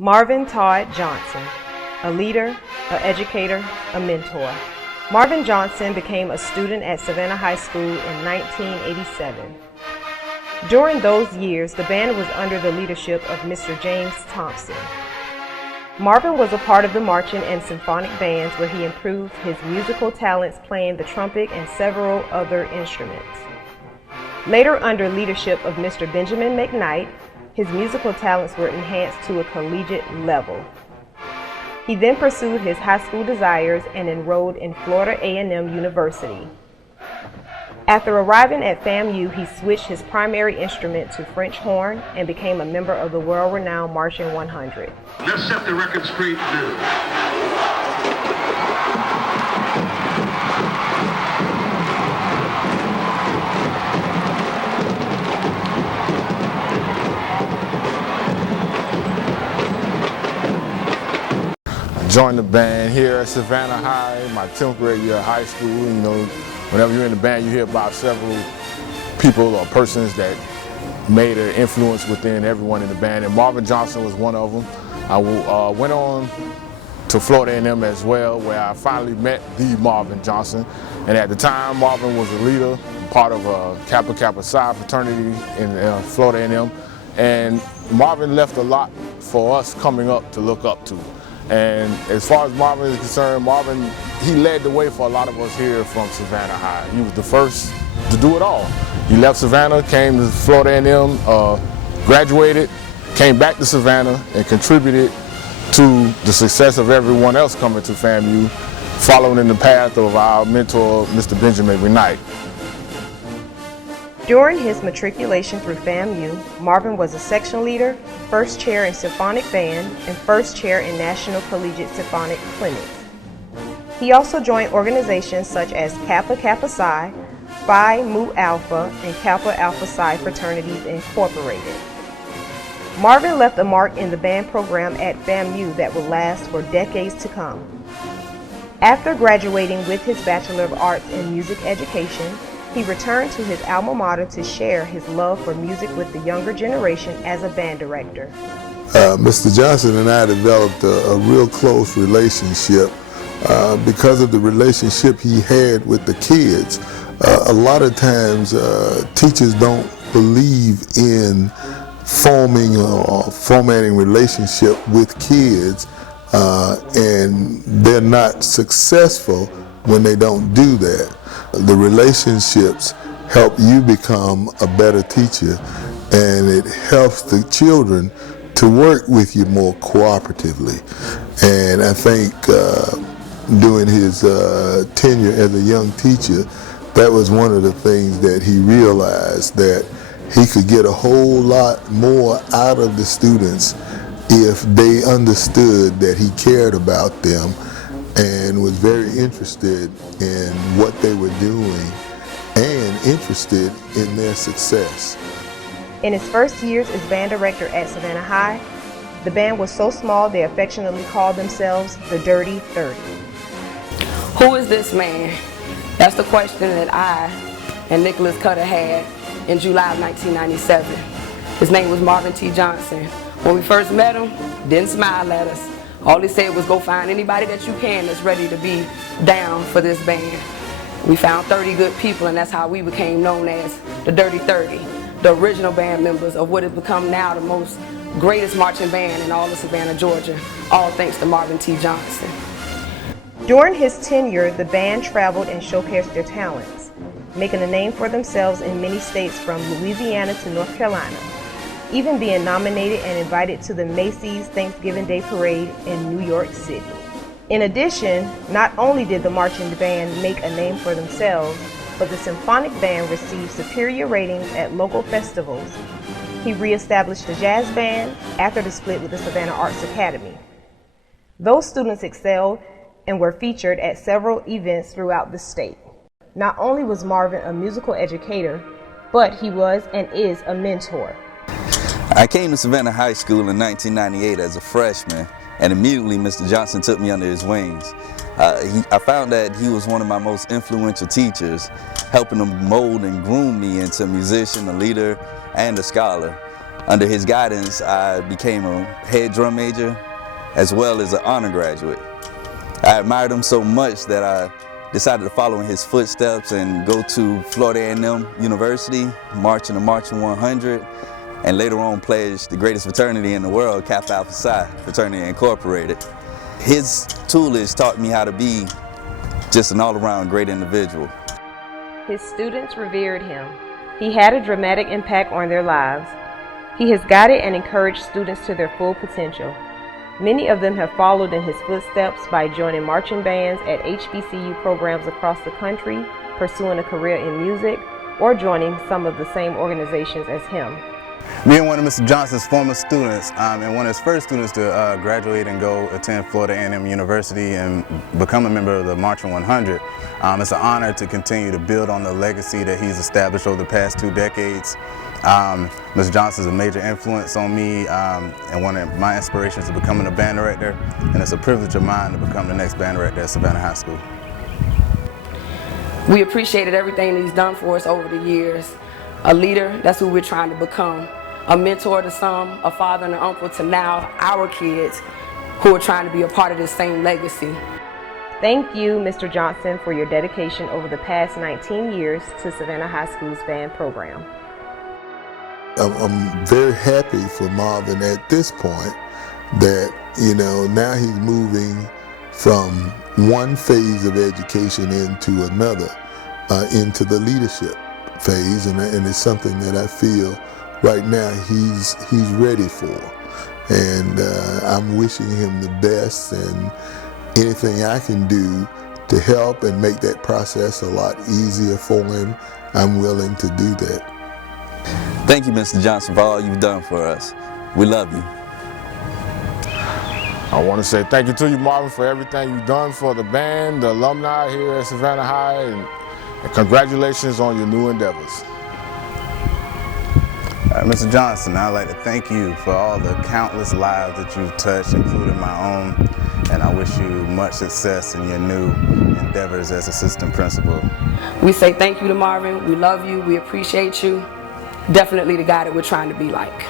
Marvin Todd Johnson, a leader, an educator, a mentor. Marvin Johnson became a student at Savannah High School in 1987. During those years, the band was under the leadership of Mr. James Thompson. Marvin was a part of the marching and symphonic bands where he improved his musical talents playing the trumpet and several other instruments. Later, under leadership of Mr. Benjamin McKnight, his musical talents were enhanced to a collegiate level. He then pursued his high school desires and enrolled in Florida A&M University. After arriving at FAMU, he switched his primary instrument to French horn and became a member of the world-renowned Marching 100. Let's set the record straight now. Joined the band here at Savannah High, my 10th grade year of high school. You know, whenever you're in the band, you hear about several people or persons that made an influence within everyone in the band, and Marvin Johnson was one of them. I went on to Florida A&M as well, where I finally met the Marvin Johnson. And at the time, Marvin was a leader, part of Kappa Kappa Psi fraternity in Florida A&M. And Marvin left a lot for us coming up to look up to. And as far as Marvin is concerned, Marvin, he led the way for a lot of us here from Savannah High. He was the first to do it all. He left Savannah, came to Florida A&M, graduated, came back to Savannah, and contributed to the success of everyone else coming to FAMU, following in the path of our mentor, Mr. Benjamin McKnight. During his matriculation through FAMU, Marvin was a section leader, first chair in symphonic band, and first chair in National Collegiate Symphonic Clinics. He also joined organizations such as Kappa Kappa Psi, Phi Mu Alpha, and Kappa Alpha Psi Fraternities Incorporated. Marvin left a mark in the band program at FAMU that will last for decades to come. After graduating with his Bachelor of Arts in Music Education, he returned to his alma mater to share his love for music with the younger generation as a band director. Mr. Johnson and I developed a real close relationship because of the relationship he had with the kids. A lot of times teachers don't believe in forming or formatting relationship with kids, and they're not successful when they don't do that. The relationships help you become a better teacher, and it helps the children to work with you more cooperatively. And I think during his tenure as a young teacher, that was one of the things that he realized, that he could get a whole lot more out of the students if they understood that he cared about them and was very interested in what they were doing and interested in their success. In his first years as band director at Savannah High, the band was so small they affectionately called themselves the Dirty 30. Who is this man? That's the question that I and Nicholas Cutter had in July of 1997. His name was Marvin T. Johnson. When we first met him, didn't smile at us. All he said was, go find anybody that you can that's ready to be down for this band. We found 30 good people, and that's how we became known as the Dirty 30, the original band members of what has become now the most greatest marching band in all of Savannah, Georgia, all thanks to Marvin T. Johnson. During his tenure, the band traveled and showcased their talents, making a name for themselves in many states from Louisiana to North Carolina, even being nominated and invited to the Macy's Thanksgiving Day Parade in New York City. In addition, not only did the marching band make a name for themselves, but the symphonic band received superior ratings at local festivals. He reestablished the jazz band after the split with the Savannah Arts Academy. Those students excelled and were featured at several events throughout the state. Not only was Marvin a musical educator, but he was and is a mentor. I came to Savannah High School in 1998 as a freshman, and immediately Mr. Johnson took me under his wings. I found that he was one of my most influential teachers, helping to mold and groom me into a musician, a leader, and a scholar. Under his guidance, I became a head drum major as well as an honor graduate. I admired him so much that I decided to follow in his footsteps and go to Florida A&M University, march in the Marching 100, and later on pledge the greatest fraternity in the world, Kappa Alpha Psi Fraternity Incorporated. His tutelage taught me how to be just an all-around great individual. His students revered him. He had a dramatic impact on their lives. He has guided and encouraged students to their full potential. Many of them have followed in his footsteps by joining marching bands at HBCU programs across the country, pursuing a career in music, or joining some of the same organizations as him. Being one of Mr. Johnson's former students and one of his first students to graduate and go attend Florida A&M University and become a member of the Marching 100, it's an honor to continue to build on the legacy that he's established over the past 2 decades. Mr. Johnson is a major influence on me and one of my inspirations is becoming a band director, and it's a privilege of mine to become the next band director at Savannah High School. We appreciated everything he's done for us over the years. A leader, that's who we're trying to become. A mentor to some, a father and an uncle to now our kids who are trying to be a part of this same legacy. Thank you, Mr. Johnson, for your dedication over the past 19 years to Savannah High School's band program. I'm very happy for Marvin at this point that, now he's moving from one phase of education into another, into the leadership phase, and it's something that I feel right now he's ready for. And I'm wishing him the best, and anything I can do to help and make that process a lot easier for him, I'm willing to do that. Thank you, Mr. Johnson, for all you've done for us. We love you. I want to say thank you to you, Marvin, for everything you've done for the band, the alumni here at Savannah High, and congratulations on your new endeavors. Mr. Johnson, I'd like to thank you for all the countless lives that you've touched, including my own, and I wish you much success in your new endeavors as assistant principal. We say thank you to Marvin. We love you. We appreciate you. Definitely the guy that we're trying to be like.